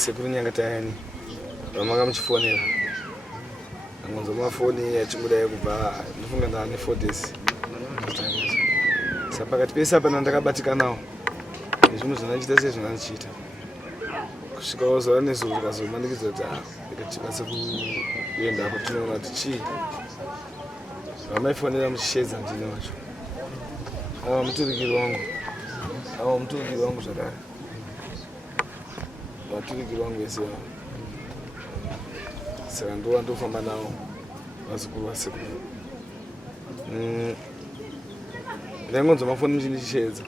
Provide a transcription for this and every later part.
sekunyanga tayani vamanga muchifonera angonzo mafoni achimudai kubva ndofunga ndane 4 days sapakati pese apa ndakabatikanawo nezvinhu zvinandichita sezvinandichita kusvika wazova nezuva rikazomanikidza kuti tikatibasa kuenda apo tinoona kuti chii vamaifonera muchishedza ndine wacho ava muturikiri wangu zvakare vaturikiri wangu vese vavo saka ndova ndofamba navo vazukuru vasekuru ndaingonzwa mafoni muchindichishedza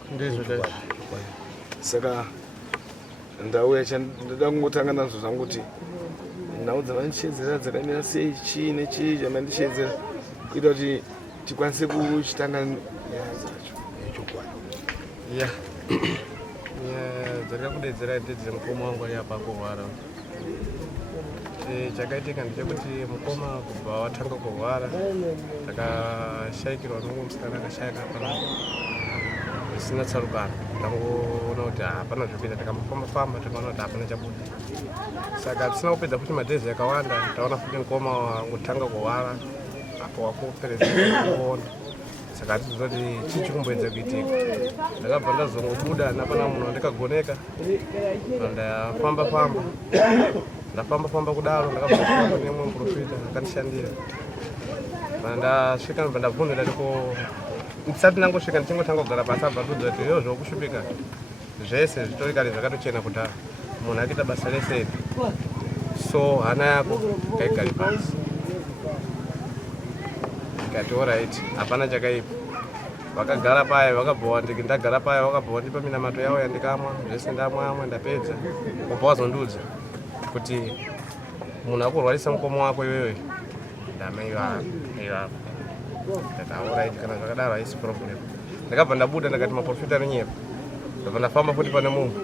saka ndauya ndada kungotanga nazvo zvangu kuti nhau dzavandichedzera dzakamira sei chii nechii chamandishedzera kuita kuti tikwanise kuchitanga nyaya dzacho nechokwadi dzakakudedzera ndedzine mukoma wangu ari apa kurwara. Chakaitika ndechekuti mukoma kubva watanga kurwara takashayikirwa nomumwe musikana akashayika panapa zvisina tsarukano. Tangoona kuti hapana zvekuita, takambofamba tikaona kuti hapana chabuda. Saka tisina kupedza futi madhezi akawanda taona futi mukoma kutanga kurwara apo wakuperedza kuona. Saka hatiziva kuti chii chikumboedza kuitika. Ndakabva ndazongobuda napana munhu wandikagoneka ndafamba kudaro ndakabva nemwe muprofita akandishandira. Ndasvika ndobva ndabvunzira ndiko ndisati ndangosvika ndichingotanga kugara pasi abva atudza kuti iyo zvokushupika zvese zvitori kare zvakatochena kudhara, munhu akiita basa rese so hana yako ngaigare pasi. Ndikati alright, hapana chakaipa. Vakagara paya vakabva ndagara paya vakabva vandipa minamato yavo yandikamwa zvese ndamwa ndapedza kubva wazondiudza kuti munhu akurwarisa mukoma wako iwewe ndamaiva ndati alright, kana zvakadaro haisi problem. Ndakabva ndabuda ndakati maprofita anonyepa, ndabva ndafamba futi pane munhu.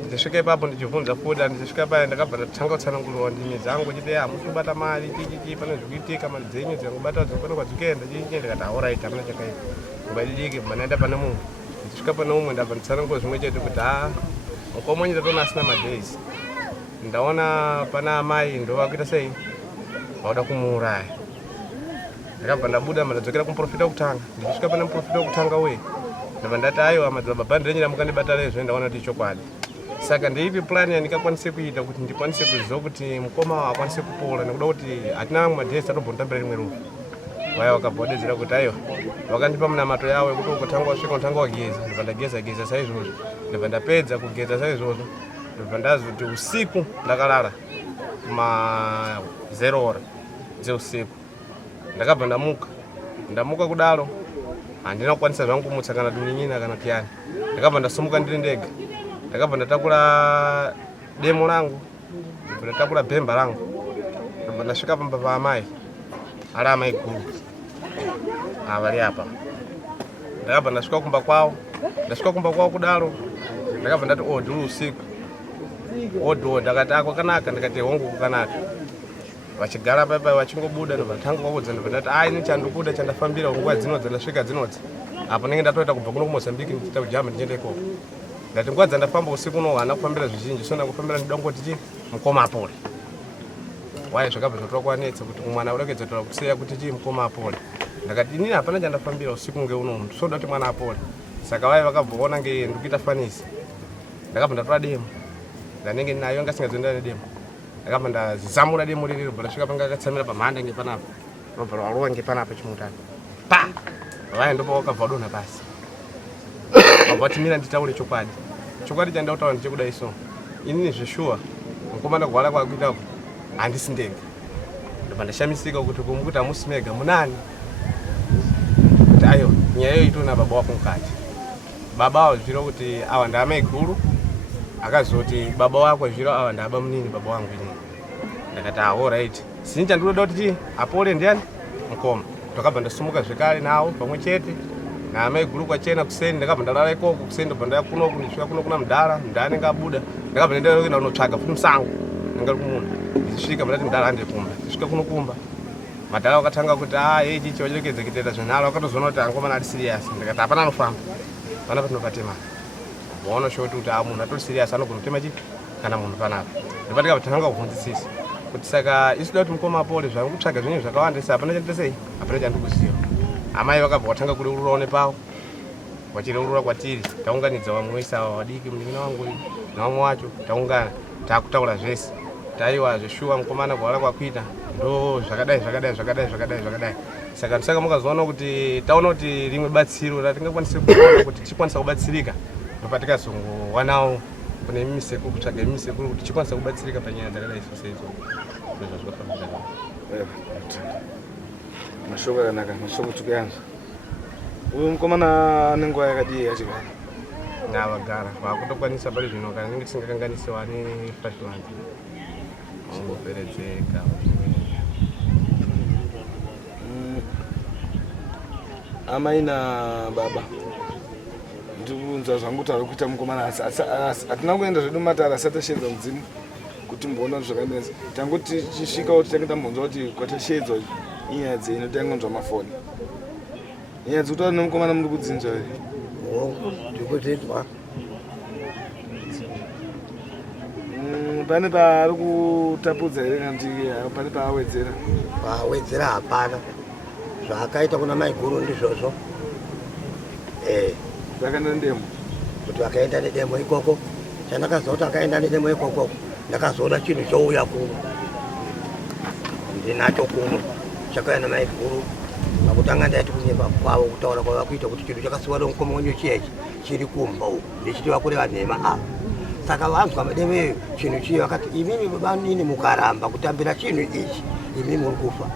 Ndichisvika ipapo ndichibvunza futi, ndichisvika paya ndakabva ndatanga kutsanangurwa ndimi dzangu chiti hamusibata mari chichichi pane zvikuitika mari dzenyu dzangobata dzopano kwadzikuenda chichichi. Ndikati alright, hapana chakaipa kubadidiki bva ndaenda pane munhu. Ndichisvika pane umwe ndabva nditsanangurwa zvimwe chete kuti mukoma wenyu ndatoona asina madhays, ndaona pana amai ndovakuita sei vauda kumuuraya. Ndakabva ndabuda ndadzokera kumuprofita wekutanga. Ndichisvika pane muprofita wekutanga uye ndabva ndati aiwa madzibaba ndirenyera mukandibata lezvo ndaona kuti chokwadi. Saka ndeipi plani yandingakwanise kuita kuti ndikwanise kuziva kuti mukoma akwanise kupora, nekuda kuti hatina amwe madhays atobva ndotambira rimwe rufu. Vaya vakabva vadedzera kuti aiwa vakandipa minamato yavo yekuti ukatanga wasvika unotanga wageza. Ndabva ndageza saizvozvo, ndabva ndapedza kugeza saizvozvo, ndabva ndazoti usiku ndakalala kuma 0 hora dzeusiku. Ndakabva ndamuka kudaro handina kukwanisa zvangu kumutsa kana dunyinyina kana piyani. Ndakabva ndasumuka ndiri ndega, ndakabva ndatakura demo rangu, ndatakura bhemba rangu, ndabva ndasvika pamba paamai ari amai guru vari apa. Ndakabva ndasvika kumba kwavo, kudaro ndakabva ndati ndiri usiku ndakati kwakanaka, ndikati hongu kwakanaka. Vachigara paipai vachingobuda ndobva ndatanga kuvaudza, ndobva ndati ini chandikuda chandafambira nguva dzino dzandasvika dzinodzi apo ndenge ndatoita kubva kuno kuMozambique ndichiita kujama ndichienda ikoko. Ndati nguva dzandafamba usiku uno hana kufambira zvizhinji, so ndakufambira ndida kungoti mukoma apore. Waye zvakabva zvatora kwanetsa kuti mwana udakedzotora kusiya kuti mukoma apore. Ndakati inini hapana chandafambira usiku ngeuno, soda kuti mwana apore. Saka vaye vakabva vaona ndikuita fanisi. Ndakabva ndatora demo ndanenge nayo ngasingazoenda nedemo. Ndakabva ndazamura demo riri robva rasvika panga akatsamira pamhanda ngepanapa, robva rwarova ngepanapa chimutani vaye ndopa wakabva wadonha pasi. Wabva timira nditaure chokwadi chandida kutaura ndechekudai so inini zveshuwa mukomana kurwara kwakuitako handisi ndega. Ndobva ndashamisika kuti kumukuti hamusi mega munani kuti aiwa nyaya iyo itona baba wako mukati. Baba wavo zviro kuti awa ndaamai guru, akazoti baba wako zviro awa ndaaba munini baba wangu inini. Ndakati alright, sini chandinoda kuti apore ndiani mukoma. Ndakabva ndasumuka zvekare nawo pamwe chete naamai guru kwachena kuseni. Ndakabva ndalala ikoko kuseni, ndobva ndaya kunoku ndisvika kuno kuna mudhara anenge abuda. Ndakabva ndaenda kuenda kunotsvaga futi musango ndanga kumunda. Ndichisvika ndati mudhara hande kumba, ndisvika kuno kumba madhara wakatanga kuti chichi wachirekedza kuita zvinharo, wakatozoona kuti angomana ari serious. Ndikati hapana anofamba pana patinopatema. Waona shoti kuti munhu atori serious anogona kutema chipi kana munhu panapo ndipatika kuti tanga kubvunzisisa kuti saka isu kuti mukoma pole zvakutsvaga zvinhu zvakawanda sei hapana chaita sei hapana chandikuziva amai vakabva vatanga kureururawo nepavo vachireurura kwatiri taunganidza vamwe vese ava vadiki munin'ina wangu nevamwe wacho taungana taakutaura zvese taiwa zveshuwa mukomana kuhwara kwakuita ndo zvakadai saka ndisaka mukazoona kuti taona kuti rimwe batsiro ratingakwanisa kuona kuti tichikwanisa kubatsirika ndopatikazongowanawo kune misekuru kutsvaga misekuru kuti tichikwanisa kubatsirika panyaya dzakadai sosaidzo zvazvakafanira mashoko akanaka mashoko tukuyanza uyu mukomana nenguva yakadii achigara ngavagara vakutokwanisa pari zvino kana nenge tisingakanganisiwa ne5 chingoperedzeka amai na baba ndikubvunza zvangu kuti ari kuita mukomana hatina kuenda zvedu matara asati ashedza mudzimu kuti mboona zvakanesa tanguti tichisvika kuti tange tambonzwa kuti kwatashedzwa inyaya dzenyu tangonzwa mafoni nyaya dzekutaura nemukomana muri kudzinzwa here ndikudzinzwa pane paari kutapudza here kana kuti pane paawedzera hapana zvaakaita kuna mai guru ndizvozvo zvakaenda nedemo kuti vakaenda nedemo ikoko chandakaziva kuti akaenda nedemo ikoko ndakazoona chinhu chouya kuno ndinacho kuno chakauya namai guru pakutanga ndaiti kunyepa kwavo kutaura kwava kuita kuti chinhu chakasiwa nomukoma wenyu chiyechi chiri kumba uku ndichiti vakureva nhema ava saka vanzwa mademeyo chinhu chiyo vakati imimi baba nini mukaramba kutambira chinhu ichi imimi muri kufa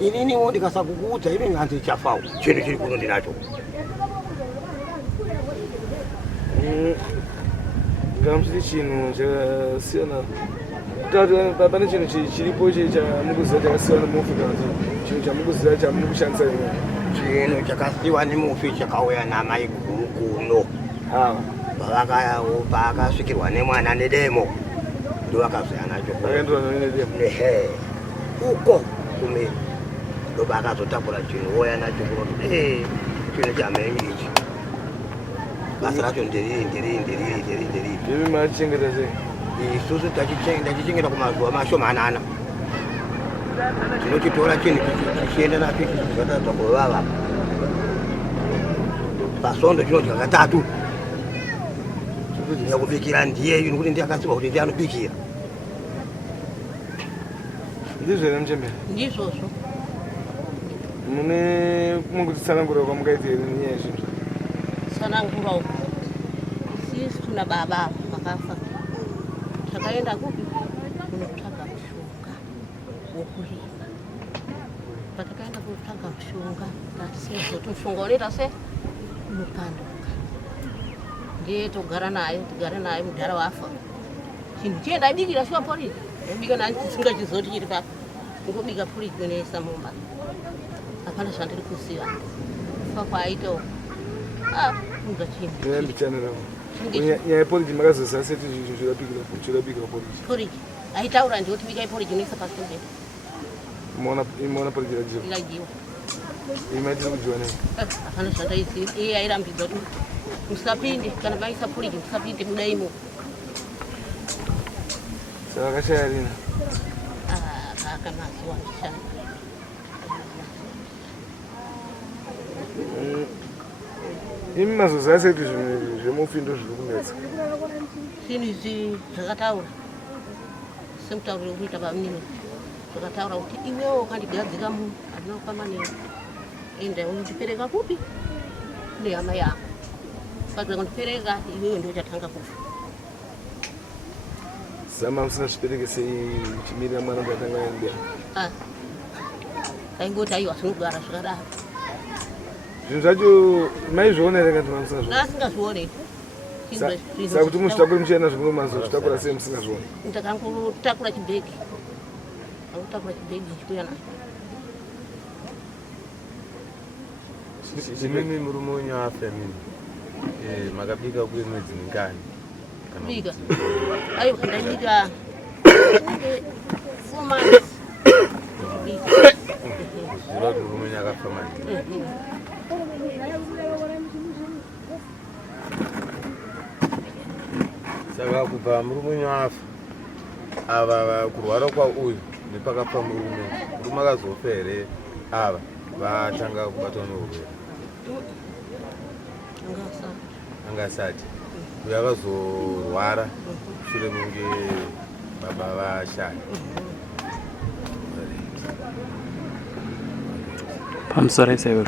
ininiwo ndikasakukuudza imimi hanzi chafawo chinhu chiri kuno ndinacho ngamuchiti chinhu chakasiyana pane chinhu chiripo chamukuziva chakasiyana nemufi kana chinhu chamukuziva chamuri kushandisa imwe chinhu chakasiwa nemufi chakauya namai guru kuno paakasvikirwa nemwana nedemo ndovakazoya nacho akaendwa uko kumeni ndoba akazotakura chinhu oya nacho kuno chinhu chamenyu ichi basa racho nderiri imi machichengeta sei isusu tachichengeta kumazuva mashomanana tinochitora chinhu chichienda nacho chikatadza kuvava pasondo chinodya katatu yakubikira ndiyeyu nekuti ndiyakasiwa kuti ndiyanobikira ndizvo here muchembera ndizvozvo mune mungutitsanangura kwamukaita here nenyaya yezvinhu tsanangura uku sisi tuna baba vakafa takaenda kupi kunotsvaga mushonga wokurima patakaenda kunotsvaga mushonga tasezoti mushonga unoita se unopanduka ndiye togara naye tigare naye mudhara wafa chinhu chienda ibikira shuwa poriji ndobika naye tisingachizoti chiri papa ngobika poriji unoisa mumba hapana zvandiri kuziva kufa kwaaitawo unga chinhu yambichaniramo nyaya yeporiji makazozisa seti zvirabikira poriji aitaura ndikuti bikai poriji unoisa pasi pembeni imaona poriji irajiwa imaitiri kujiwa nei hapana zvandaiziva iye airambidza kuti musapinde kana vaisa poriji musapinde mudaimo saka akashaya rina akamaziwa ndishana imi mazoziva seti zvinhu zvemufindo zviri kunetsa zvinhu izvi zvakataura semutauriro wekuita pamunini zvakataura kuti iwewo ukandigadzika munhu handina kufamba newe enda unondipereka kupi nehama yako ukagara kundipereka iwewe ndo chatanga kufa zama musina zvipereke sei chimirira mwana ndatanga aendea kaingoti aiwa tinogara zvakadaro zvinhu zvacho maizviona here kanti mamusina zvo asingazvione saka kuti muzvitakuri muchienda zvimwe mazozvitakura sei musingazvioni ndakangotakura chibhegi ndichikuya nacho imimi murume wenyu afa mimi makabika kuye mwedzi mingani bika aiwa ndaibika 4 months ziva kuti murume wenyu akafa maningi saka kubva murume afa ava kurwara kwauyu nepakafa murume akazofa here ava vatanga kubatwa neurwere angasati uyo akazorwara shure kunge baba vashaya. Pamusoro sero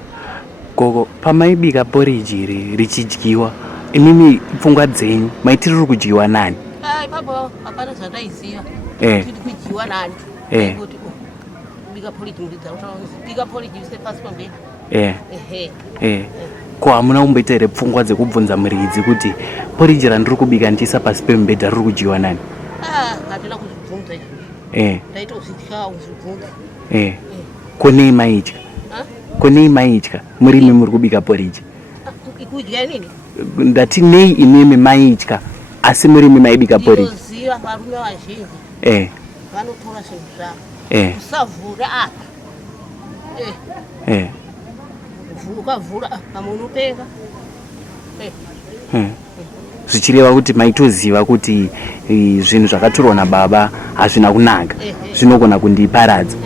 gogo pamaibika poriji richidyiwa imimi pfungwa dzenyu maiti riri kudyiwa nani? Ipapo hapana zvandaiziva kuti kudyiwa nani kuti bika poriji bika poriji ise pasi pamberi. Ko hamuna kumboita here pfungwa dzekubvunza muridzi kuti poriji randiri kubika ndichisa pasi pemubhedha riri kudyiwa nani? Hatina kuzvibvunza izvozvo ndaitozvitya kuzvibvunza. Konei maitya? Konei maitya murimi muri kubika poriji? Kudya nini? Ndati nei imimi maitya asi murimi maibika poriji? Ndinoziva varume vazhinji vanotora zvinhu zvavo usavhura apa ukavhura pamwe unopenga. Zvichireva kuti maitoziva kuti zvinhu zvakatorwa nababa hazvina kunaka zvinogona kundiparadza.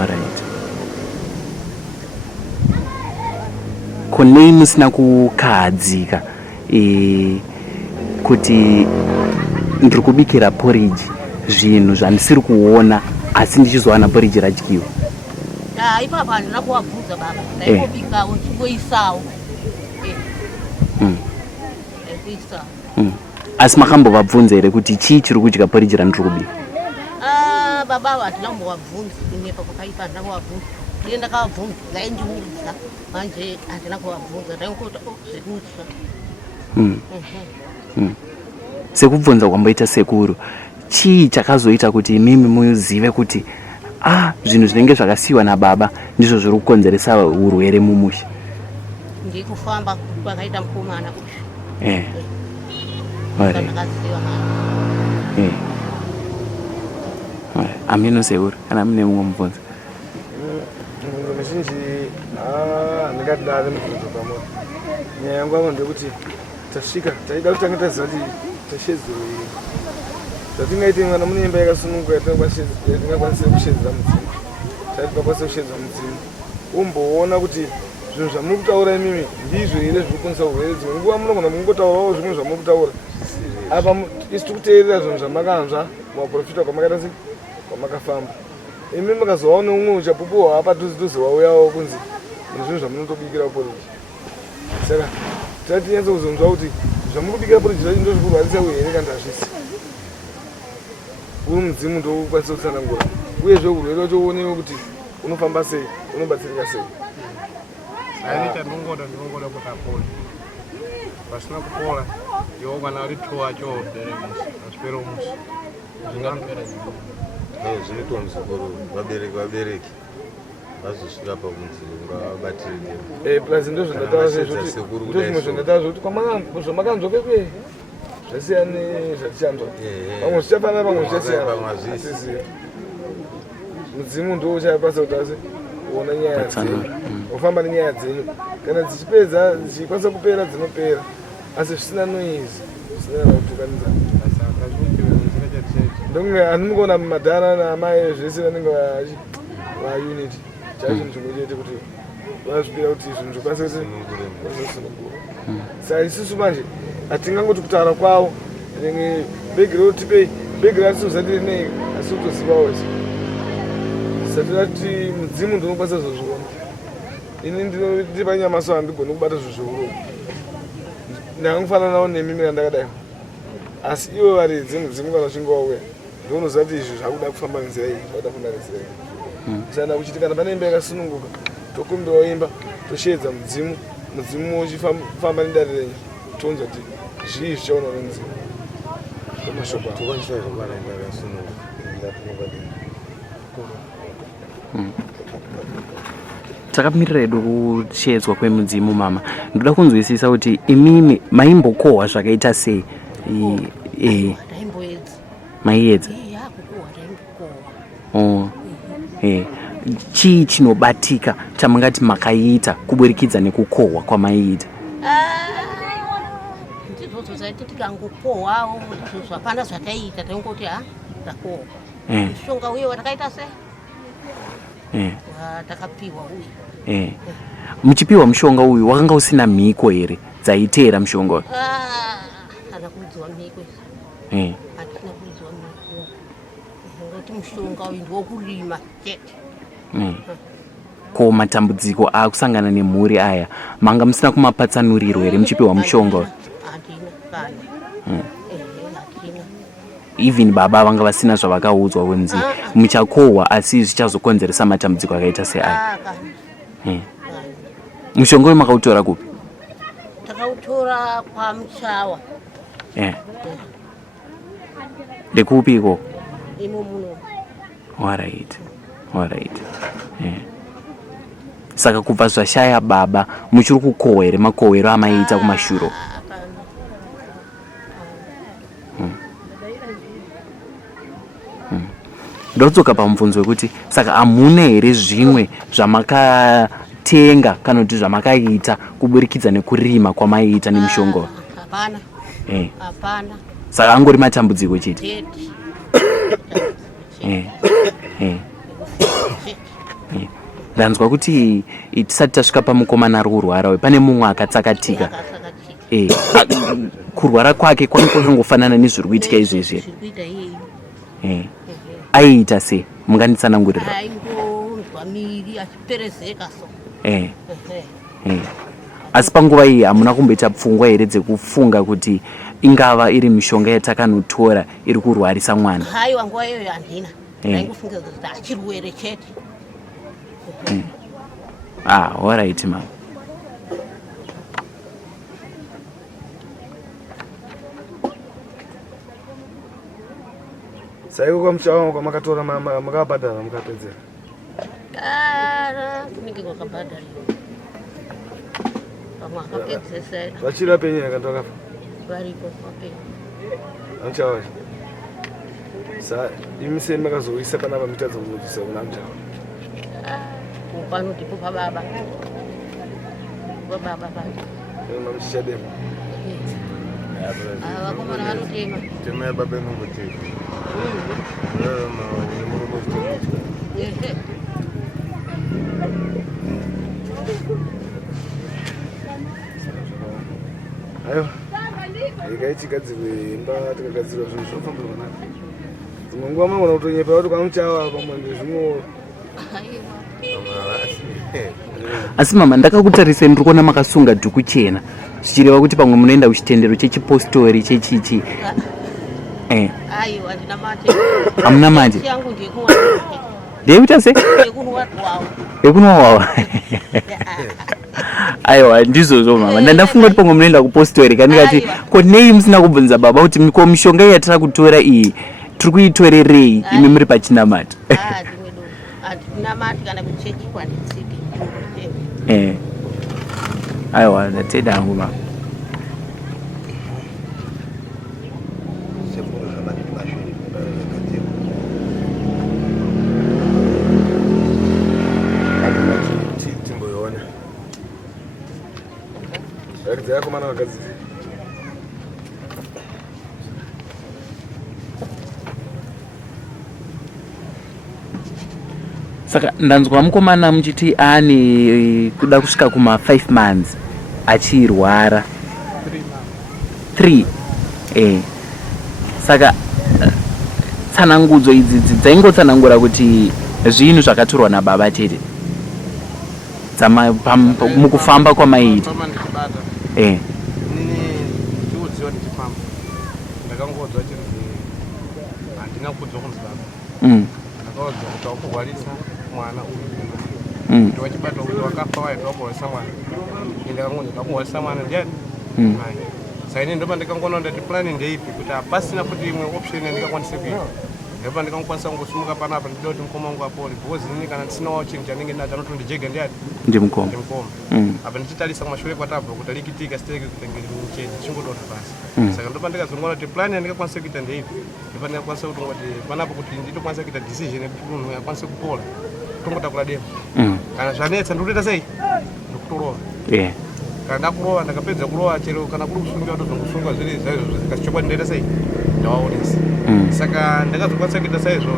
Alright. Konei musina kukahadzika kuti ndiri kubikira poriji zvinhu zvandisiri kuona asi ndichizowana poriji radyiwa? Ipapo handina kuvabvunza baba ndaingobikawo ndingoisawo. Asi makambovabvunza here kuti chii chiri kudya poriji randiri kubika? Baba handina kumbovabvunza inepa kwakaipa handina kuvabvunza ndiye ndakavabvunza ngaindiudza manje handina kuvabvunza ndaingoti zvekudya. Sekubvunza kwamboita sekuru chii chakazoita kuti imimi muzive kuti zvinhu zvinenge zvakasiyiwa nababa ndizvo zviri kukonzeresa urwere mumusha? Ndikufamba kwakaita mukomana uyu. Ndakaziva amino seuri kana mune mumwe mubvunzo? Mizhinji handingati dare mubvunzo pamwe. Nyaya yangu avo ndekuti tasvika taida kutanga taziva kuti tashedzerei zvatingaite kana mune imba yakasununguka yatingakwanisa kushedzera mudzimu tati pakwanisa kushedzera mudzimu umboona kuti zvinhu zvamuri kutaura imimi ndizvo here zviri kukonzesa urwere. Dzimwe nguva munogona mungotaurawo zvimwe zvamuri kutaura apa isi tikuteerera zvinhu zvamakanzva mumaprofita kwamakaita sei kwamakafamba. Imi makazovawo neumwe uchapupuhwa padhuze wauyawo kunzi nezvinhu zvamunotobikira poriji. Saka tati nyatsa kuzonzwa kuti zvamuri kubikira poriji zvacho ndo zvikurwarisa uye here kana hazvisi. Uri mudzimu ndokwanisa kutsanangura uyezve urwere wacho uonewe kuti unofamba sei unobatsirika sei. Ndinongoda kuti apole pasina kupola iwo kana uri tuwa choberemusi asipero musi zvingamupera zvinotonzi kuru vabereki vazosvika pakunzi ngavabatirike plus ndo zvandataura zvimwe zvandataura zvokuti zvamakanzwa kwekwe zvasiyana nezvatichanzwa pamwe zvichafanana pamwe zvichasiyana asiziva. Mudzimu ndo uchapasa kuti asi uona nyaya dzenyu ufamba nenyaya dzenyu kana dzichipedza dzichikwanisa kupera dzinopera asi zvisina noizi zvisina kutukanidza. Ndonge handinokuona madhara naamai zvese vanenge vaunity chachinhu chimwe chete kuti vazvipira kuti zvinhu zvokwanisa kusunungura. Saka isusu manje hatingangoti kutaura kwavo ringe bhegi rotipei bhegi ratisozatiri nei asi kutozivawo sati rati mudzimu ndinokwanisa zvozviona. Ini ndiri panyama so handigoni kubata zvozvouroma ndangofananawo nemimi randakadai asi ivo varidzi mudzimu kana uchinge wauya ndounoziva kuti izvi zvakuda kufamba nzira iyi zvauda kufamba nzira iyi. Sana kuchitikana pane imba yakasununguka tokumbirawo imba tosheedza mudzimu uchifamba nedare renyu tounza kuti zvii zvichaona nemudzimu kwemashoko takamirira hedu kushedzwa kwemudzimu mama. Ndoda kunzwisisa kuti imimi maimbokohwa zvakaita sei? Maiedza chii chinobatika chamangati makaita kuburikidza nekukohwa kwamaiita? zaiti tikangokohwawo izvozvo hapana zvataita taingoti takohwa. Mushonga uye watakaita sei takapiwa uyu. Muchipiwa mushonga uyu wakanga usina mhiko here dzaiteera mushonga uyu? Kana kuudziwa mhiko hatina kuudziwa mhiko ngoti mushonga uyu ndowokurima chete. Ko matambudziko akusangana nemhuri aya manga musina kumapatsanurirwa here muchipiwa mushonga uyu? Even baba vanga vasina zvavakaudzwa kunzi muchakohwa asi zvichazokonzeresa matambudziko akaita seaya? Mushonga uyu makautora kupi? Takautora kwaMuchawa. Ndekupi ikoko? Imo muno. Alright. Saka kubva zvashaya baba muchiri kukohwa here makohwero amaita kumashuro? Ndotsoka pamubvunzo wekuti saka hamuna here zvimwe zvamakatenga kana kuti zvamakaita kuburikidza nekurima kwamaiita nemushonga? Hapana. Hapana. Saka angori matambudziko chete? Ndanzwa kuti tisati tasvika pamukomana ari kurwara pane mumwe akatsakatika. Kurwara kwake kwangofanana nezviri kuitika izvezvi? Aiita sei? Munganditsanangurira? Aingozwa miri achiperezeka so. Asi panguva iyi hamuna kumboita pfungwa here dzekufunga kuti ingava iri mishonga yatakanotora iri kurwarisa mwana? Haiwa, nguva iyoyo handina. Ndaingofunga kuti achirwere chete. Alright mama. Saiko kwaMuchawa kwamakatora makabhadhara mukapedzera? Kunenge kwakabhadhariwa. Pamwe akapedzesa. Vachira penyu yakanto akafa? Varipo vapenyu. Muchawa. Imise makazoisa panapa mitadza kunodzisa kuna Muchawa. Pano ndipo pababa. Pababa. Muchichadema. Vakomana vanotema. Tema ya baba inongotema. Ayo, ikaitigadzirwe imba tikagadzirwa zvinhu zvofambira kunaka. Dzimwe nguva mangona kutonyepa kuti kwaMuchawa pamwe ndezvimwe. Asi mama, ndakakutarisai ndiri kuona makasunga dhuku chena zvichireva kuti pamwe munoenda kuchitendero chechipostori chechichi. Aiwa, handina mate. Hamuna mate? Changu ndekumwa. Ndeuita sei? Ndekunwa wawa. Ndekunwa wawa. Aiwa, ndizvozvo mama. Ndandafunga kuti pamwe munoenda kupostori kandikati ko nei musina kubvunza baba kuti ko mishonga yatira kutora iyi tiri kuitorerei imi muri pachinamata? Handinamati kana kuchechi kwanditsike. Aiwa, ndatenda hangu mama. Timboiona. Yakadzi yako mana wakadzidzi. Saka ndanzwa mukomana muchiti ane kuda kusvika kuma 5 months achirwara. 3. Saka tsanangudzo idzi dzaingotsanangura kuti zvinhu zvakatorwa nababa chete mukufamba kwamaita. Nini tiudziwa ndichifamba ndakangodzwa chiri handina kuudzwa kunzi baba. Ndakaudzwa kuti wakurwarisa mwana uyu kuti wachibata kuti wakafa waita wakurwarisa mwana. Ndakangonzi wakurwarisa mwana ndiani? Mai. Saka ini ndopa ndikangoona ndati plani ndeipi kuti hapasina kuti imwe option yandingakwanise kuita. Ndopa ndikangokwanisa kungosimuka panapa ndida kuti mukoma wangu apore because nini kana ndisinawo chinhu chandinge ndinacho anotondijega ndiani? Ndimukoma. Apa ndichitarisa kumashure kwatabva kuti likitika siteke kutengera mucheni chingodonha basi. Saka ndopa ndikazongoona kuti plani yandingakwanisa kuita ndeipi. Ndopa ndikakwanisa kuti ngoti panapo kuti nditokwanisa kuita decision yekuti munhu akwanise kupora tongotakura demo. Kana zvanetsa ndikutoita sei? Ndikutorova. kana ndakurowa ndakapedza kurowa chero kana kuri kusunga tozongosunga zviri zvaizvo zvikasichokwadi ndoita sei ndawaonesa saka ndakazokwanisa kuita saizvo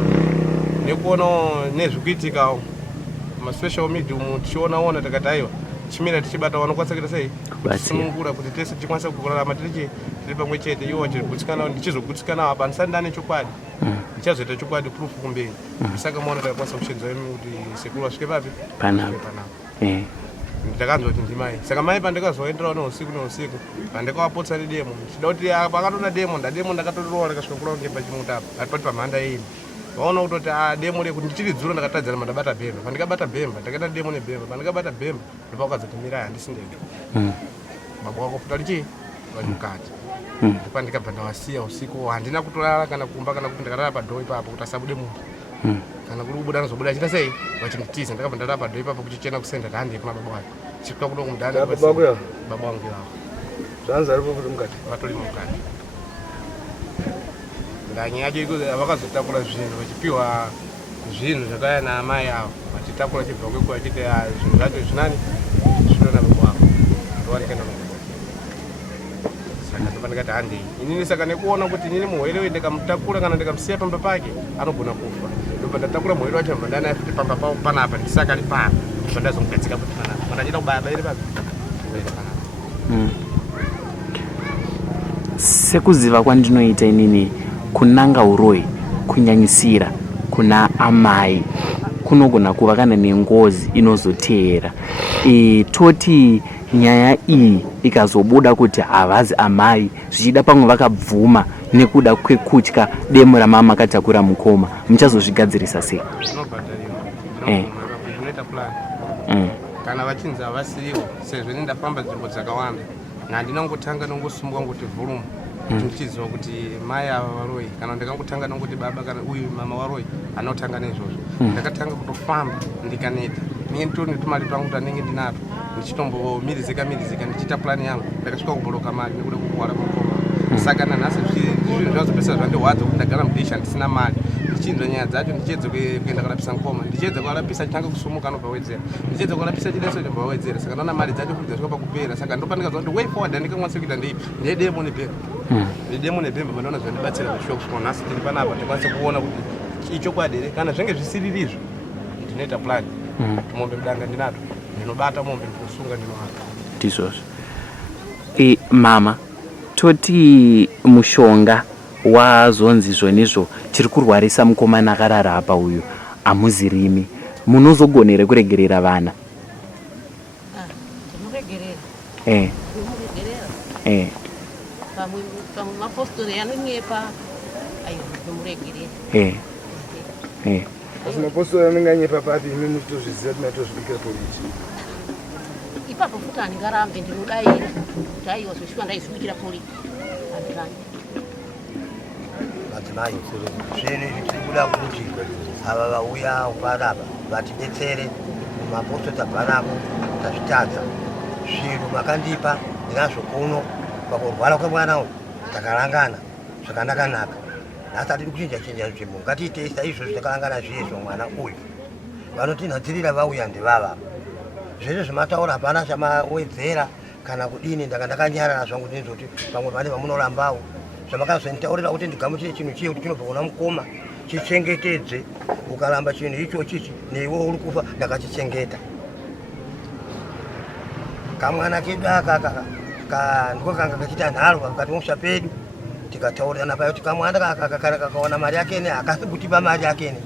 nekuonawo nezvikuitikawo maspecial medium tichionaona tikati aiwa chimira tichibata vanokwanisa kuita sei kusunungura kuti tese tichikwanisa kurarama tiri pamwe chete iwo achigutsikanawo ndichizogutsikanawo apa ndisati ndane chokwadi ndichazoita chokwadi proof kumbeni saka maona takakwanisa kushinza kuti sekuru asvike papi panapa ndakanzwa kuti ndimai saka mai pandikazoenderawo neusiku pandikawapotsa nedemo chida kuti pakatona demo ndakatotorowa ndakasvika kulawo ngepachimutapa ari pati pamhanda ino vaona kutoti demo rekuti ndichiri dzuro ndakatadzana mandabata bhemba pandikabata bhemba ndakaita demo nebhemba pandikabata bhemba ndopakazoti mirai handisi ndege baba wako futa lichi vari mukati ndopandikabva ndawasiya usiku handina kutorara kana kumba kana kuti ndakarara padhoo ipapo kuti asabude munhu kana kuri kubuda anozobuda achita sei vachinditiza ndakabva ndarara padhoo ipapo kuchichena kusenda kahandei kuna baba wake chipika kuno kumudhani baba wangu yavo zvanzi aripo kuti mukati vatori mukati ndanya yacho ikuti vakazotakura zvinhu vachipiwa zvinhu zvakauya naamai avo vachitakura chibva kweko vachiti zvinhu zvacho zvinani zvinona baba wako ndowanikaenda saka ndopandikati handei inini saka nekuona kuti inini muhwere uyu ndikamutakura kana ndikamusiya pamba pake anogona kufa ndobva ndatakura muhwere wacho mbva ndanaye futi pamba pavo panapa ndisaka ari pano ndobva ndazomugadzika futi panapa kana achida kubaya iri papi ndoita panapa sekuziva kwandinoita inini kunanga uroyi kunyanyisira kuna amai kunogona kuva kana nengozi inozoteera toti nyaya iyi ikazobuda kuti havazi amai zvichida pamwe vakabvuma nekuda kwekutya demo ramama akatakura mukoma muchazozvigadzirisa sei kana vachinzi havasiriwo sezvo ndindafamba nzvimbo dzakawanda handinangotanga nongosumuka ngoti vhulumu ndichiziva kuti mai ava varoyi kana ndikangotanga nongoti baba kana uyu mama waroyi anotanga neizvozvo ndakatanga kutofamba ndikaneta ninge nditori netumari twangu kuti anenge ndinato ndichitombomirizika ndichiita plani yangu ndakasvika kubhoroka mari nekuda kukuwara kwekoma saka nanhasi zvinhu zvazopesa zvandihwadza kuti ndagara mudisha ndisina mari ndichinzwa nyaya dzacho ndichiedza kuenda kurapisa nkoma ndichiedza kuarapisa chitanga kusumuka anobva wedzera ndichiedza kuarapisa chideso chobva wedzera saka ndaona mari dzacho kuti dzasvika pakupera saka ndopandikaziva kuti way forward handikakwanisa kuita ndeipi ndedemo nebhemba ndedemo nebhemba pandaona zvandibatsira kusvika kusvika nhasi tiri panapa tikwanise kuona kuti ichokwadi here kana zvinge zvisiririzvo ndinoita plani mombe mudanga ndinato ndinobata mombe ndinosunga ndinoaka ndizvozvo mama toti mushonga wazonzi zvonizvo tiri kurwarisa mukomana akarara apa uyu hamuzirimi munozogonere kuregerera vana pamwe mapostori anonyepa ayo tomuregerera asi mapostori anenge anyepa papi imi muchitozviziva kuti matozvibikira politi ipapo futi handingarambe ndinodayira kuti aiwa zvoshuwa ndaizvibikira politi handikani madzimai zvinhu tirikuda kuti ava vauya panapa vatidetsere maposto tabvanapo tazvitadza zvinhu makandipa ndinazvo kuno pakurwara kwemwana uyu takarangana zvakanaka nhasi hatiri kuchinja nzvimbo ngatiitei saizvozvo takarangana zviezvo mwana uyu vanotinhadzirira vauya ndivava zveshe zvamataura hapana chamawedzera kana kudini ndakanyarara zvangu ndinzoti pamwe pane vamunorambawo zvamakazonditaurira kuti ndigamuchire chinhu chiye kuti chinobva kuna mukoma chichengetedze ukaramba chinhu icho chichi neiwo uri kufa ndakachichengeta kamwana kedu aka ndiko kanga kachita nharo kakati musha pedu tikataurirana payo kuti kamwana kakaona mari yakene hakasi kutipa mari yakene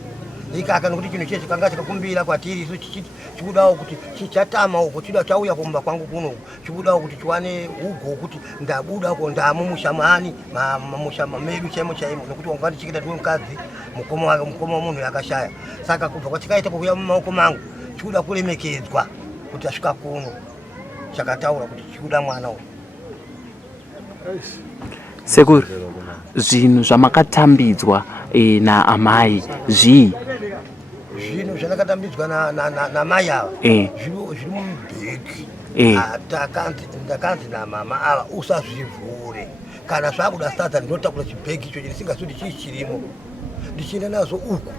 ikaka nokuti chinhu chiye chikanga chikakumbira kwatiri isu chikudawo kuti chichatama uko chida chauya kumba kwangu kuno chikudawo kuti chiwane ugo kuti ndabudako ndamumusha mani mamusha medu chaimo nokuti wanga ndichikita ndiwe mukadzi mukoma womunhu yakashaya saka kubva kwachikaita kuuya mumaoko mangu chikuda kulemekedzwa kuti asvika kuno chakataura kuti chikuda mwana uyu sekuru zvinhu zvamakatambidzwa naamai zvii zvinhu zvandakatambidzwa namai ava zviri mumubhegi ndakanzi namama ava usazvivhure kana zvabuda sadza ndinotakura chibhegi icho ndisingazodi chii chirimo ndichienda nazvo uku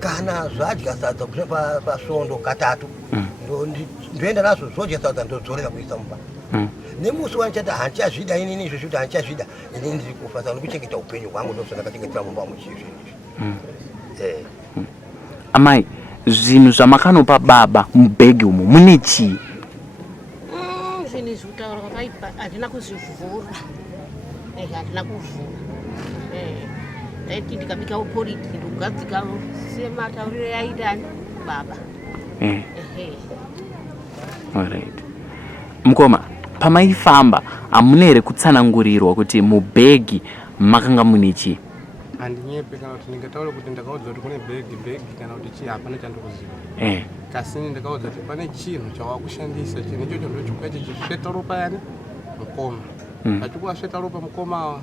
kana zvadya sadza kusvika pasvondo katatu ndoenda nazvo zvodya sadza ndodzorera kuisa mumba nemusi wanchata hanchazvida inini izvo kuti hanchazvida inini ndiri kufa saka ndikuchengeta upenyu hwangu ndosaka ndakachengeta mumba muchizvo izvi. Amai, zvinhu zvamakanopa baba mubhegi umo mune chii? Zvinhu izvi kutaura kwakaipa handina kuzvivhura. Handina kuvhura. Ndaiti ndikabikawo poriti ndikugadzikawo sematauriro yaita baba. Alright. Mukoma, pamaifamba hamuna here kutsanangurirwa kuti mubhegi makanga mune chii? Handinyepe kana kuti ndingataura kuti ndakaudza kuti kune bhegi kana kuti chii hapana chandikuziva. Kasini ndakaudza kuti pane chinhu chawakushandisa chinhu ichocho ndochikuita chisveta ropa yani mukoma. Pachikuasveta ropa mukoma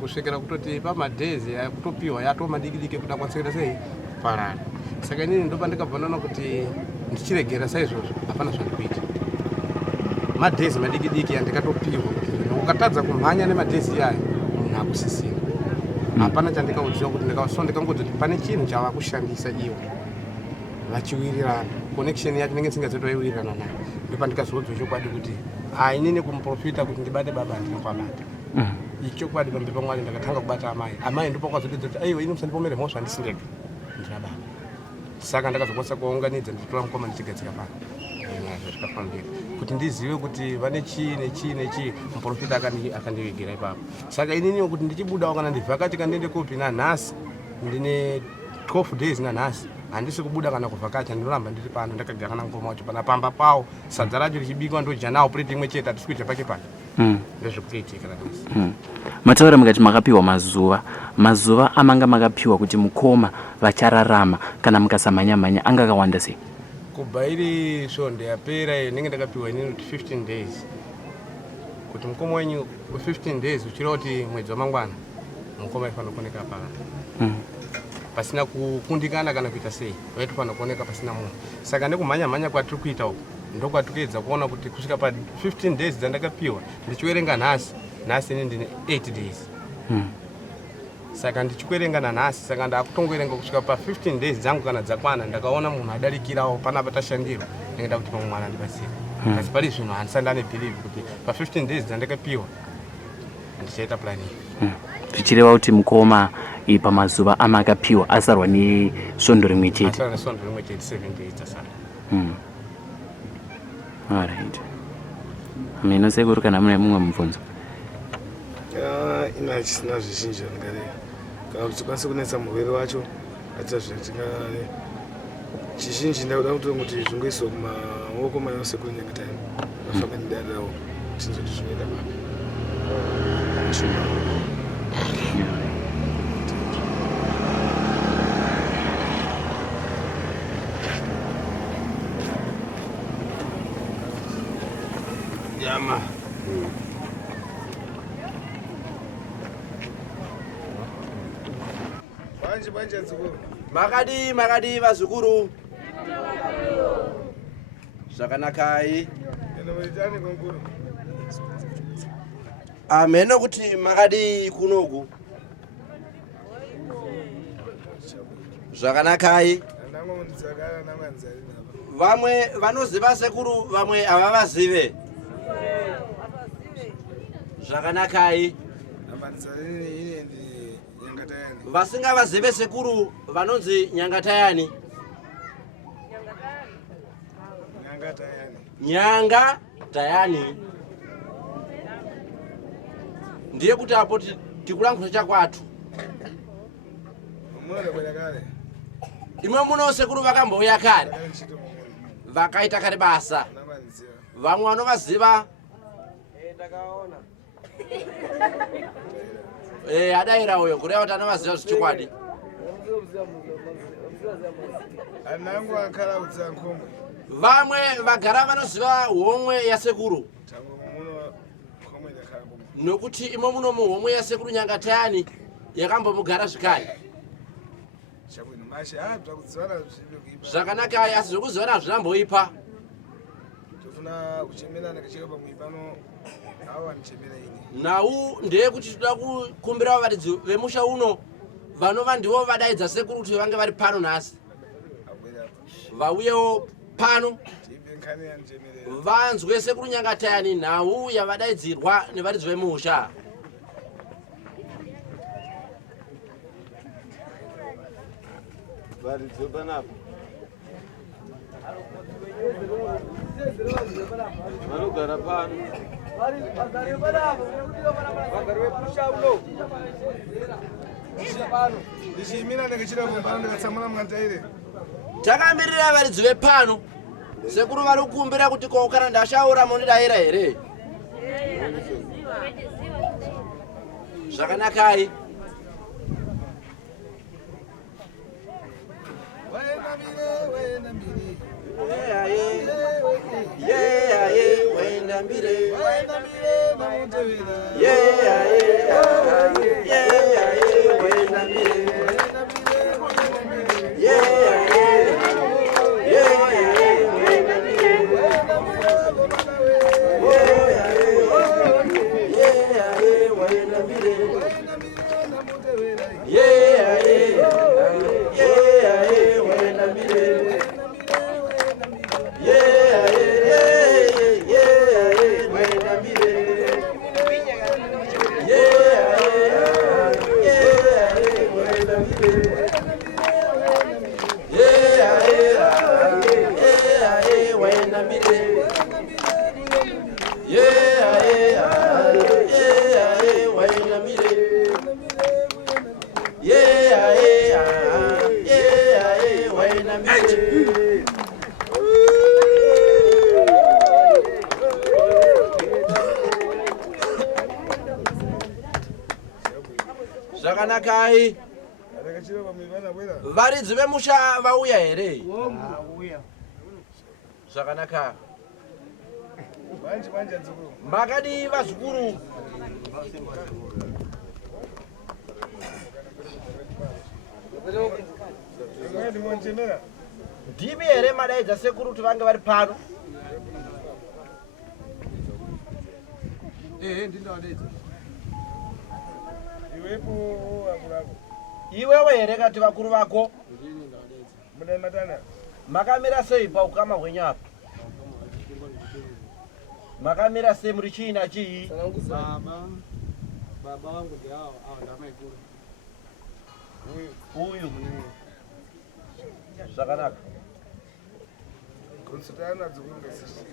kusvikira kutoti pamadhezi kutopiwa yatova madiki kuti akwanisa sei kuparara. Saka inini ndopa ndikabvanaona kuti ndichiregera saizvozvo hapana zvandikuita. Madhezi madiki andikatopiwa kuti ukatadza kumhanya nemadhezi yayo munhu akusisira. Hapana chandikaudziwa kuti ndikangodza kuti pane chinhu chavakushandisa iwo vachiwirirana connection yacho ndenge ndisingatoiwirirana nayo. Ndopa ndikazoudza chokwadi kuti inini kumuprofita kuti ndibate baba ndinokwabata. Ichokwadi pamberi paMwari ndakatanga kubata amai ndipo kwazodedza kuti aiwa ini musandipomere mhosva handisindega ndina baba. Saka ndakazokwanisa kuunganidza ndichitora mukoma ndichigadzika pano zvikafambira kuti ndizive kuti vane chii nechii muprofita akandivigira ipapo. Saka inini kuti ndichibudawo kana ndivhakati kandiende kupi nanhasi ndine 12 days nanhasi handisi kubuda kana kuvhakacha ndinoramba ndiri pano ndakagara namukoma wacho pana pamba pawo sadza racho richibikwa ndodya nawo pleti imwe chete hatisi kuita pake pake ndezvekuitika nanhasi. Mataura mukati makapiwa mazuva amanga makapiwa kuti mukoma vachararama kana mukasamhanya anga akawanda sei? Kubva iri svonde yapera ndenge ndakapiwa inini kuti 15 days kuti mukoma wenyu 15 days uchireva kuti mwedzi wamangwana mukoma aifanira kuoneka parara pasina kukundikana kana kuita sei vaitofanira kuoneka pasina munhu. Saka nekumhanya kwatiri kuita uku ndokwatikuedza kuona kuti kusvika pa 15 days dzandakapiwa ndichiverenga nhasi ini ndine 8 days. Saka ndichikuerenga nanhasi saka ndakutongoerenga kusvika pa 15 days dzangu kana dzakwana ndakaona munhu adarikirawo panapa tashandiro ndingeda kuti pamwe mwana ndibasira. Asi pari zvinhu handisandi ane believe kuti pa 15 days dzandakapiwa ndichaita plani. Zvichireva kuti mukoma pamazuva amakapiwa asarwa nesvondo rimwe chete. Asarwa nesvondo rimwe chete 7 days asara. Alright. Mino sekuru kana mune mumwe mubvunzo? Ina chisina zvizhinji ndingareva kana kuti tikwanise kunetsa murwere wacho aita zvatingane chizhinji ndakuda kuti zvingoiswa mumaoko mayosekuru Nyangatayani vafamba nedadirawo tinzoti zvinoenda Yama. Banje dzukuru. Makadi vazukuru. Zvakanakai. Enoitani konkuru. Ameno kuti makadi kunoku. Zvakanakai. Ndangomunzagara namanzari napa. Vamwe vanoziva sekuru vamwe havavazive. Zvakanakai. Namanzari ine Nyangatayani. Vasingavazive sekuru vanonzi Nyangatayani. Nyangatayani. Ndiye kuti apo tikulankhula chakwathu. Imwe muno sekuru vakambouya kare. Vakaita kare basa. Vamwe vanovaziva. Ndakaona. Adaira uyo kureva kuti anovaziva zvichikwadi. Anangu akhala utsankomwe. Vamwe vagara vanoziva homwe yasekuru. Nokuti imwe muno muhomwe yasekuru Nyangatayani yakambomugara zvikari. Zvakanaka asi zvokuzivana hazvinamboipa. Tofuna kuchemerana kachiro pamwe pano awa nichemera ini. Nau ndeye kuti toda kukumbira varidzi vemusha uno vanova ndivo vadaidza sekuru kuti vange vari pano nhasi. Vauyewo pano vanzwe sekuru Nyangatayani nhau yavadaidzirwa nevaridzi vemusha. Varidzi panapa vanogara pano ndichimira ndikachida kumbana ndikatsamana mwandaire Takamirira varidzi vepano sekuru vari kukumbira kuti kokana ndashaura mundidaira here. Zvakanakai. Zvakanakai. Varidzi vemusha vauya here? Zvakanaka. Makadi vazukuru. Ndimi here madaidza sekuru kuti vange vari pano? ndindawadedza iwepo akulako Iwewe here kati vakuru vako? mudai matana Makamira sei paukama hwenyu apa? Makamira sei muri chiina chii? Baba wangu ndio hao ndamaikulu. Uyu. Zvakanaka. kunsutana dzokungesisi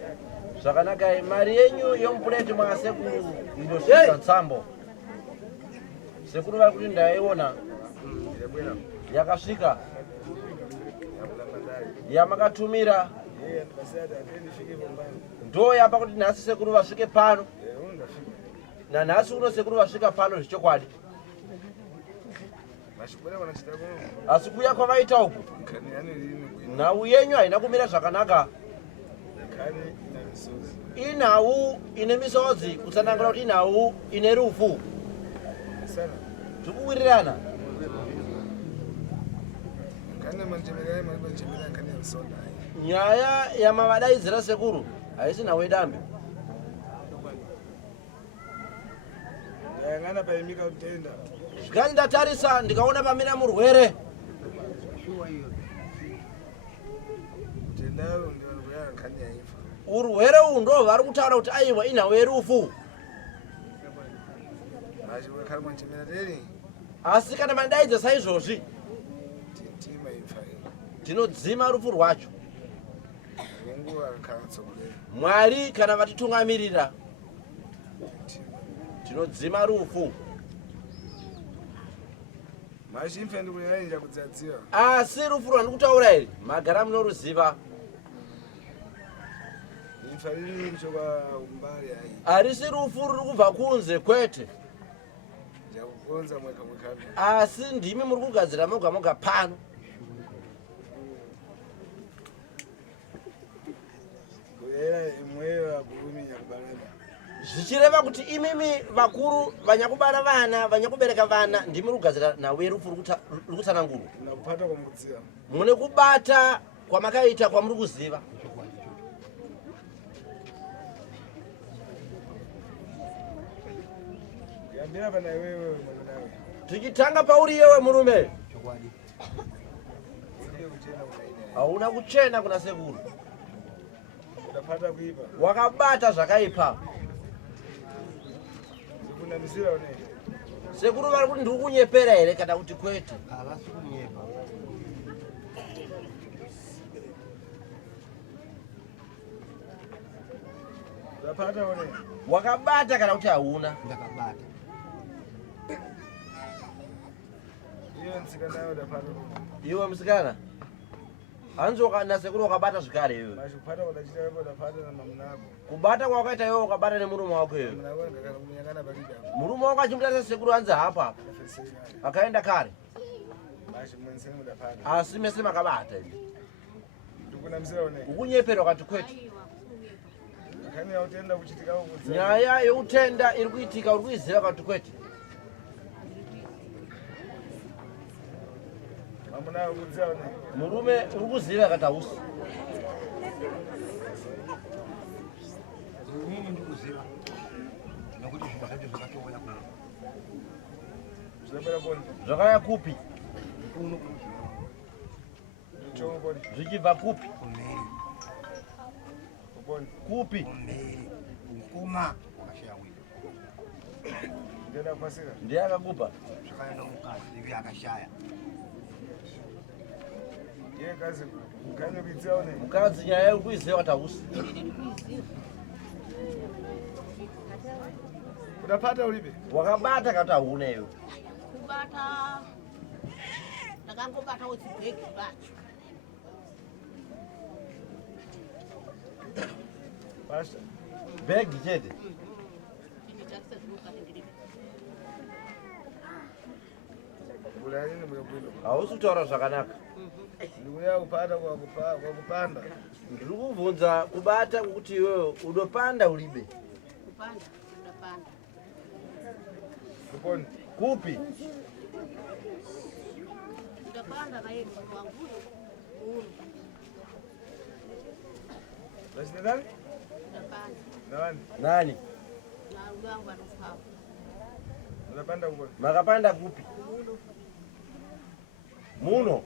Zvakanaka. Mari yenyu yomupureti mwakasekuru indosvika tsambo. Sekuru vari kuti ndaiona yabwera yakasvika yamulamandari yamakatumira ndikasati atendifike pombani ndo yapa kuti nhasi sekuru vasvike pano. undafika Nanhasi uno sekuru vasvika pano zvichokwadi. mashibora vanachita kuno Asi kuya kwavaita uku nkhani yani lini kuino nhau yenyu haina kumira zvakanaka. nkhani ina misozi Inhau ine misodzi kutsanangura kuti inhau ine rufu. sana Tikuwirirana. nkhani yamanjemera malibanjemera nkhani yamisonda Nyaya yamavadaidzira sekuru haisi nhau yedambi. yayang'ana paimika kutenda Zvikani ndatarisa ndikaona pamira murwere. kutendalo ndivanokuyaya nkhani yaifa Urwere uhu ndo vari kutaura kuti aiwa inhau yerufu. mashibora khali mwanjemera teni Asi kana mandaidza saizvozvi tintima ifa tinodzima rufu rwacho. nenguva nkhala tsogolera Mwari kana vatitungamirira tinodzima rufu. mashimfe ndikuyainja kudzadziwa Asi rufu rwandiri kutaura iri magara munoruziva. ifa riri kuchoka umbali ai Harisi rufu ruri kubva kunze kwete. ndakukonza mweka mwekana Asi ndimi muri kugadzira moga moga pano. kuyera imweyo akurumi nyakubalana Zvichireva kuti imimi vakuru vanyakubara vana vanyakubereka vana ndimi muri kugadzira nhau yerufu ruri kutsanangurwa. nakupata kwamukudziwa Mune kubata kwamakaita kwamuri kuziva. kuyambira pana iwewe mwananawe Tichitanga pauri yewe murume. uliye kuchena unaine Hauna kuchena kuna sekuru. Utapata kuipa. Wakabata zvakaipa. Zikunamisira one. Sekuru vari kuti ndiri kunyepera here kana kuti kwete? Havasi kunyepa. Utapata one. Wakabata kana kuti hauna? Ndakabata. Iyo msikana utapata. Iwe musikana? Hanzi na sekuru wakabata zvikare iwe. Mashupata utachita wewe utapata na mamnako. Kubata kwakaita iwe wakabata nemurume wako iwe. Mamnako ngakana kunyangana baridi hapo. Murume wako achimutasa sekuru hanzi hapa. Akaenda kare. Mashi mwenzenu utapata. Asi mese makabata iwe. Ndikunamisira one. Ukunyepera wakati kwete. Akani ya utenda kuchitika huko. Nyaya yeutenda iri kuitika uri kuiziva wakati kwete. Mamuna ukuziva one. Murume uri kuziva wakati hausi. Nini ndikuziva? Nokuti zvakati zvakatoona kuno. Zvapera poni. Zvakaya kupi? Kuno. Chongo poni. Zvichibva kupi? Kumeri. Poni. Kupi? Kumeri. Ukuma wakashaya wino. Ndenda kupasira. Ndiye akakupa? Zvakaenda mukati ivi akashaya. Ye kazi kanye kuiziva one. Mukadzi nyaya iri kuiziva wakati hausi. Utapata ulipe. Wakabata kana kuti hauna iwe. Kubata. Ndakangobata wechibhegi pacho. Basta. Bhegi chete. Kulayini mlekuilo. Hausi kutaura zvakanaka. Ndikuya kupata kwa kupanda. Ndiri kubvunza kubata kuti iwewe unopanda ulibe. Kupanda, ndapanda. Kuponi. Kupi? Ndapanda na yeye wangu. Basi nani? Ndapanda. Nani? Nani? Na ugangu anafahamu. Unapanda kuponi. Makapanda kupi? Muno.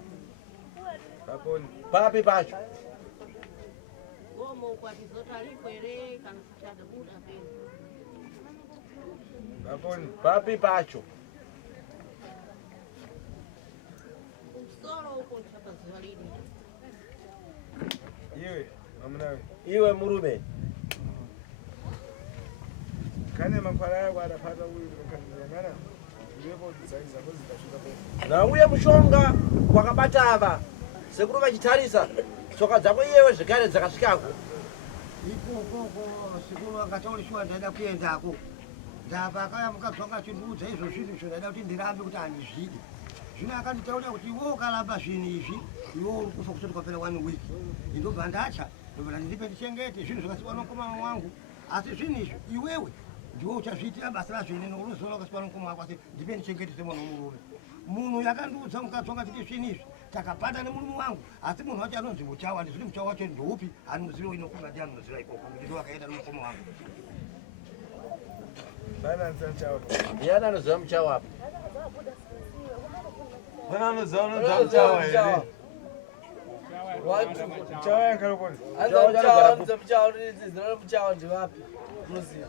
Kaponi. Papi pacho? Gomo kwa tizota alikwere kana kuchaga buda peni. Kaponi. Papi pacho? Usoro uko nchapa ziwalini. Iwe mamnawe. Iwe murume. Kane mankwala yako atapata huyu kaniyangana. Iwepo saizi zako zitashuka poni. Na uye mushonga wakabata ava. Sekuru vachitarisa. Tsoka dzako iyewe zvekare dzakasvikako. Ikoko sikuru akataurishwa ndaida kuendako. Ndabva akaya mukadzonga chindudza izvo zvinhu zvodaida kuti ndirambe kuti handizvidi. Zvino akanditaurira kuti iwe ukaramba zvinhu izvi iwe uri kufa kusati kwapera 1 week. Ndobva ndacha ndobva ndipe ndichengete zvinhu zvakasiwa nomukomana wangu. Asi zvinhu izvi iwewe ndiwe uchazviitira basa razvo ine nokuruziva wakasiwa nomukomana wako asi ndipe ndichengete semwana womurume. Munhu yakandiudza mukadzonga kuti zvinhu izvi takapata nemurume wangu asi munhu wacho anonzi Muchawa handizviti Muchawa wacho ndoupi anoziva inokunga ndiye anoziva ikoko ndiye wakaenda nomukomana wangu. Bana nsanchawa. Ndiani anoziva Muchawa apa? Bwana anoziva Muchawa here. Muchawa yankaloponi. Muchawa ndivapi? Muziva.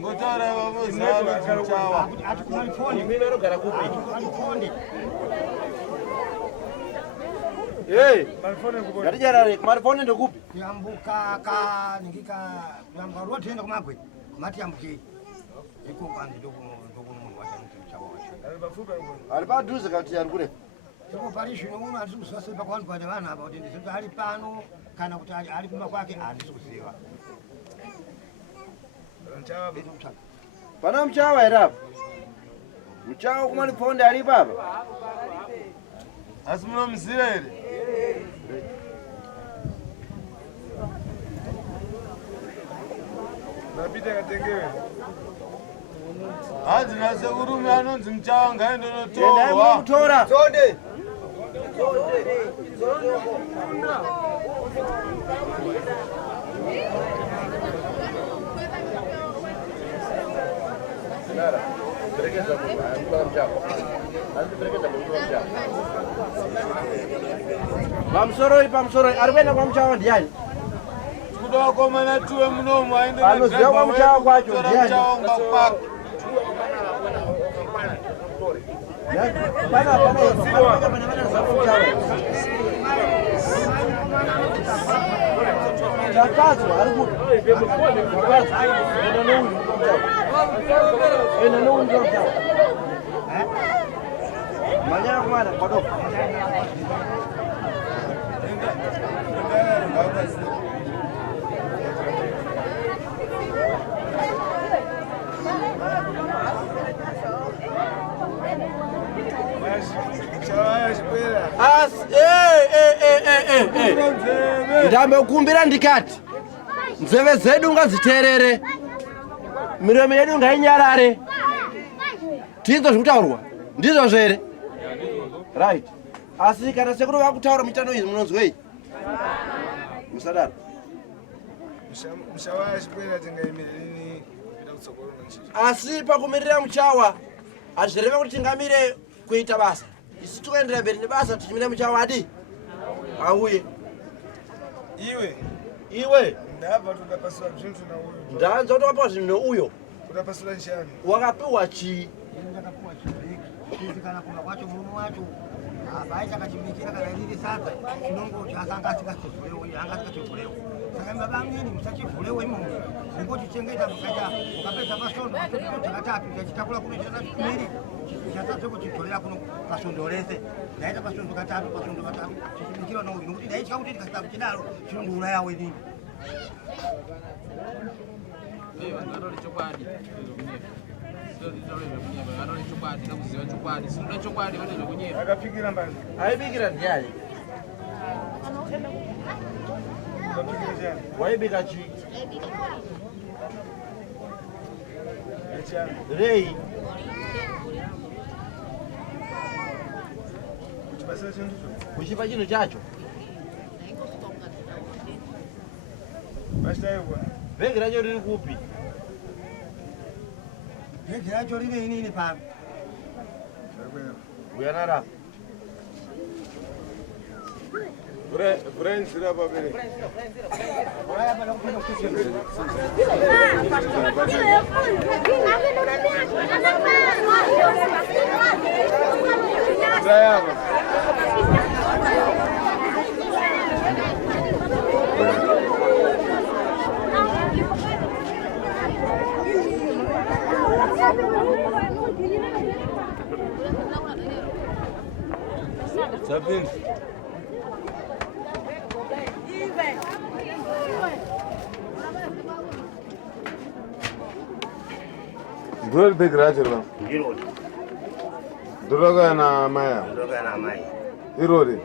Ngotaura iwe muziva Muchawa. Ati kumarifoni. Imini anogara kupi? Kumarifoni. Hey! Marifoni kuponi. Ngatijarare kumarifoni ndekupi? Kuyambuka kuyambuka rotienda kumagwe mati yambukei ikoko anzi ndokuno munhu wacho anoti Muchawa wacho Ali bafupa kuponi. Ali padhuze kana kuti ari kure? iko pari zvino uno handisi kuziva sei pakuvanhu pane vanhu apa kuti ndizoti ari pano kana kuti ari kumba kwake handisi kuziva. Muchawa. Pana Muchawa here apa? Muchawa kumarifoni aripo apa? Asi munomuziva here? Napita katengewe. Hanzi nasekurume anonzi Muchawa ngaende Endai notorwa. munomutora. Zonde. Pamusoro ari kuenda kwa Muchawa ndiani? kutowakomana tuwe munomu aende Anoziva kwa mchawa kwacho, ndiani? mchaonga paka Chakazo arikuti ena noungi mchawa manyana kumana kwadogo ndamekumbira ndikati nzeve zedu ngaziterere miromo yedu ngainyarare tinzo zvekutaurwa ndizvo zvere right asi kana sekuru vakutaura mitano izvi munonzwei musadaro Mshawaya shipera tingaimirini ida kutsogoro nchini. asi pakumirira muchawa hazvireva kuti tingamire kuita basa isi tukaendera mberi nebasa tichimira muchawa adi auye iwe Ndabva tudapasura zvintu na uyu. ndanza kuti wakapiwa zvinhu neuyo Udapasura nchani. wakapiwa chii ndakapuwa chibiki kana kuna kwacho murume wacho abai chakachibikira kana riri sadza chinongoti asanga asingachivulewo anga asingachivulewo saka mabangini musachivulewo imomo ingochichengeta ukapedza pasondo chakatatu chachitakura kuno chatatumiri chatatse kuchitorera kuno pasondo rese ndaita pasondo katatu chichibikira nauyu nokuti ndaitya kuti ndikasita kuchidaro chinondiurayawo inini Akapikira mbani. aibikira ndiani Akapikira nchani. waibika chii Nchani. rei Kuchipasura chintu. kuchipa chinhu chacho Bashita yuwa. bhegi racho riri kupi bhegi racho rine inini pano uyanarapa Friends ila babele. Zayaba. Sabini. Ndori big racho ba. ndirodi Ndoroga na maya. ndogana mai Irori.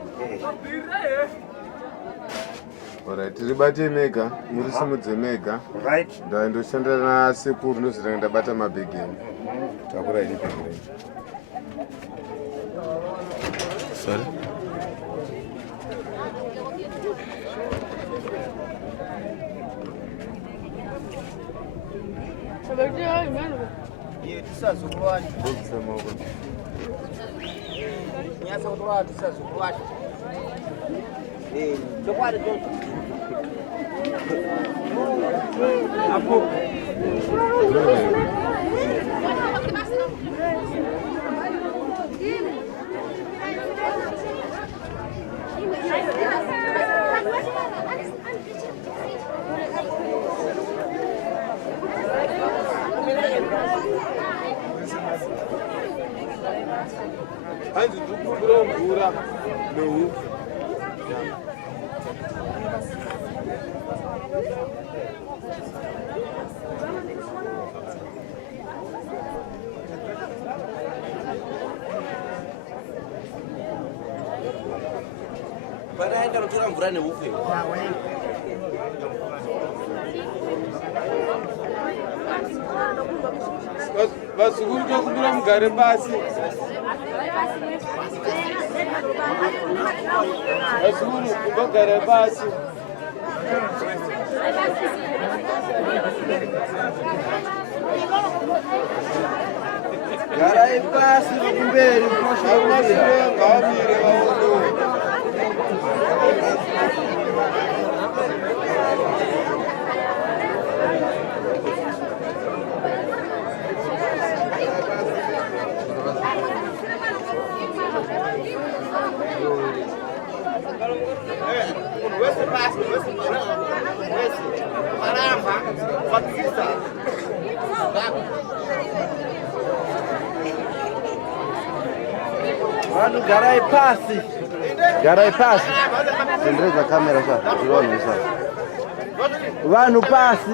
Alright, tiribate mega, muri simudze mega. right Ndandoshandira na sekuru ndozvira ndabata mabhegi emu. Takura ini bhegi. Sorry. iye tisazokulwani Bogisa moko. nyasa kulwani tisazokulwani chokwadi chocho apo Hanzi ndikubura mvura nehuku. panaenda notora mvura nehufu Vasukuru tokubura mugare pasi. Vasukuru kubagare pasi. garai pasi vakumberi Ngavamire vaone. Vanu garai pasi. Garai pasi. Tendereza kamera sasa. Tuone sasa. Vanu pasi.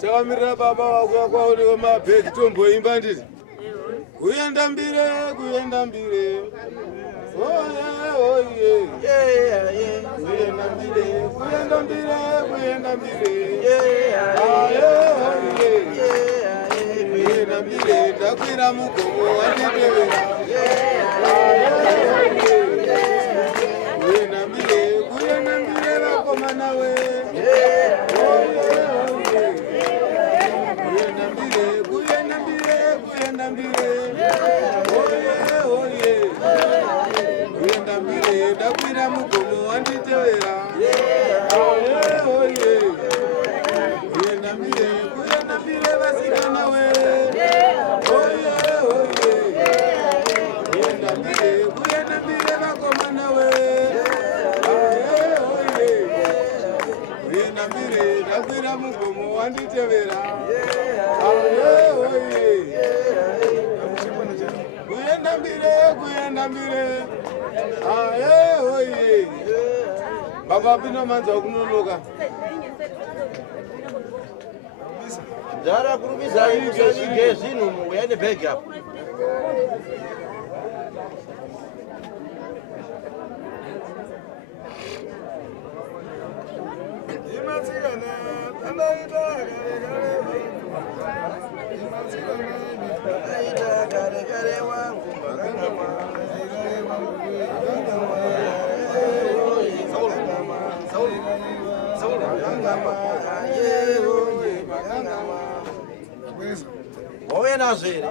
Takamira baba wako kwaone mabhegi tomboimba nditi kuyenda mbire kuyenda mbire oye oye kuyenda mbire kuyenda mbire kuyenda mbire oye kuyenda mbire ndakwira mugomo wanditevera kuyenda mbire vakomana we ndakwira mugomo wanditevera kuyenda mbire vasikana we kuyenda mbire vakomana we kuyenda mbire ndakwira mugomo wanditevera kuyenda mbire oye baba pino manza kunonoka Dara kurubiza igezi numu yane begi hapo. Oye nazere.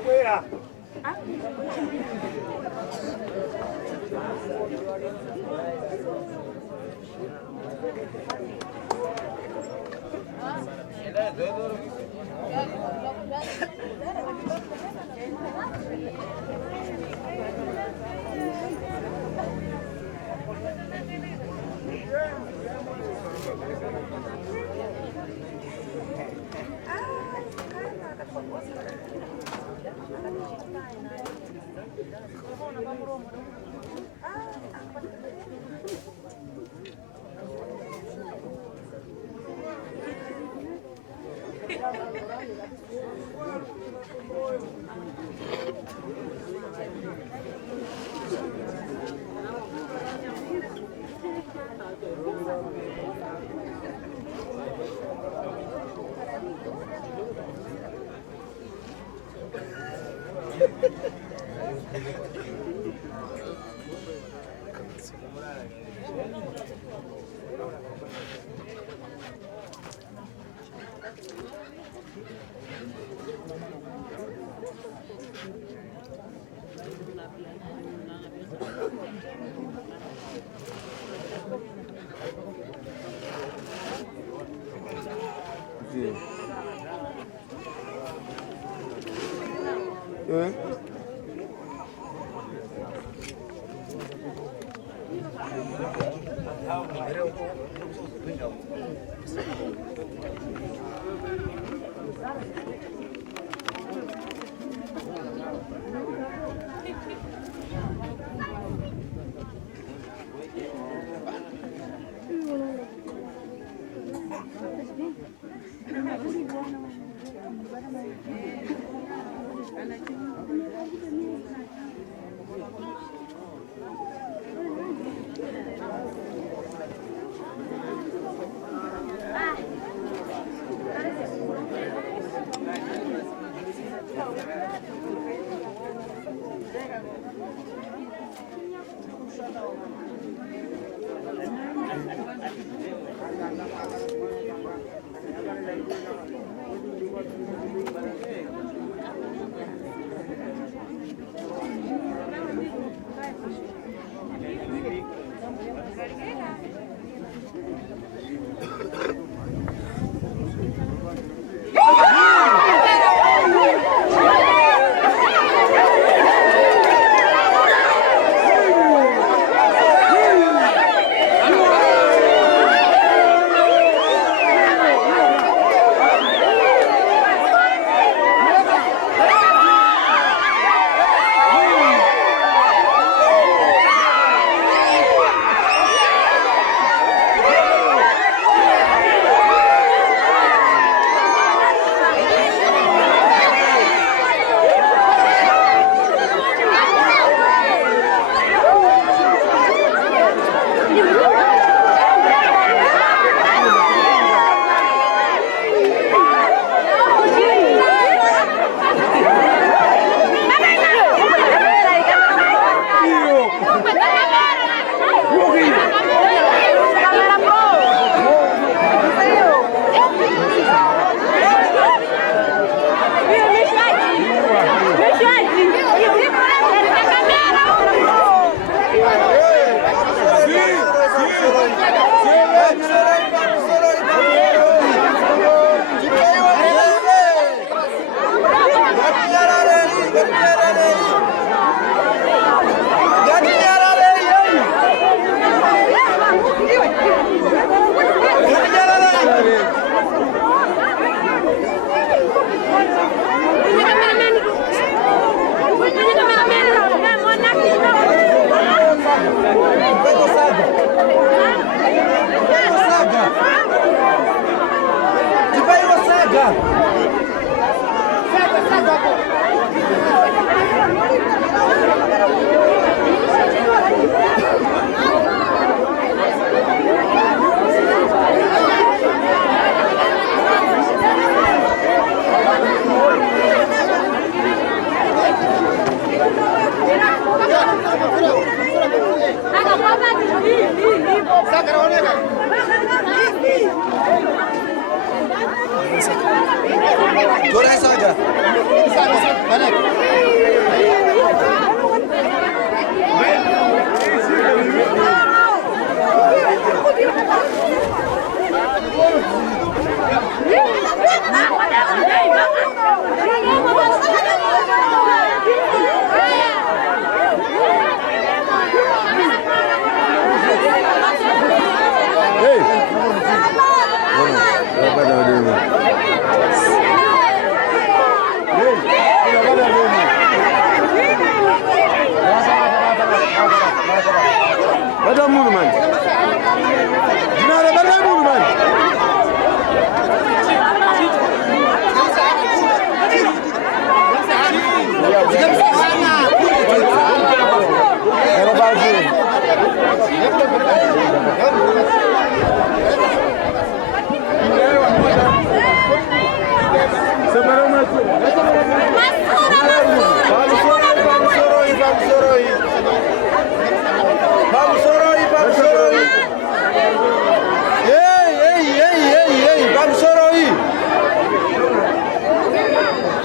Masura!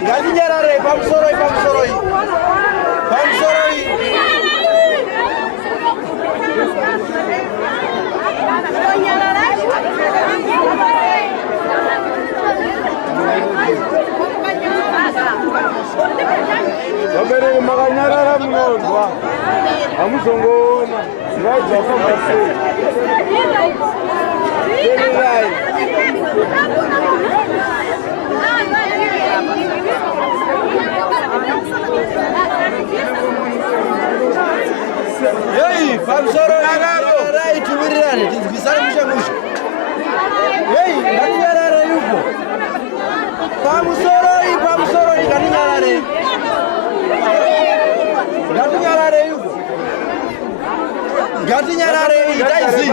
Ngatinyarare pamusoroi. Vabereki makanyarara munonzwa hamuzongoona zvaijafamba sei. Tererai. Yei, pamusoro rai tuwirirane tinzwisane mushamusha. Yei, ngatinyarare yuko. Pamusoro ngatinyarare. Ngatinyarare itaizi.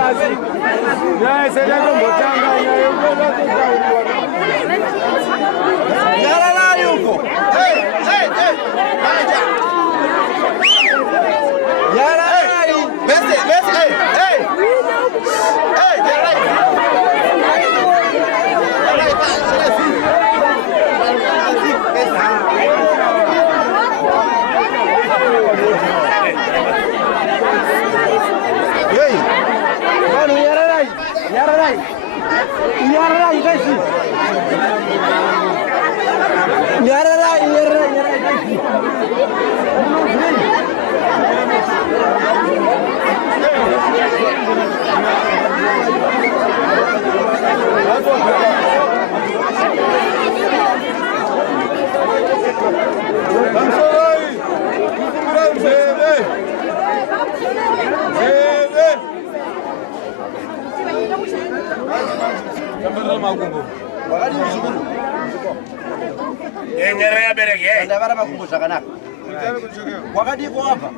Nyarara yuko. Nyerere bereke. Ndabara makumbo zvakanaka. Wakati iko hapa.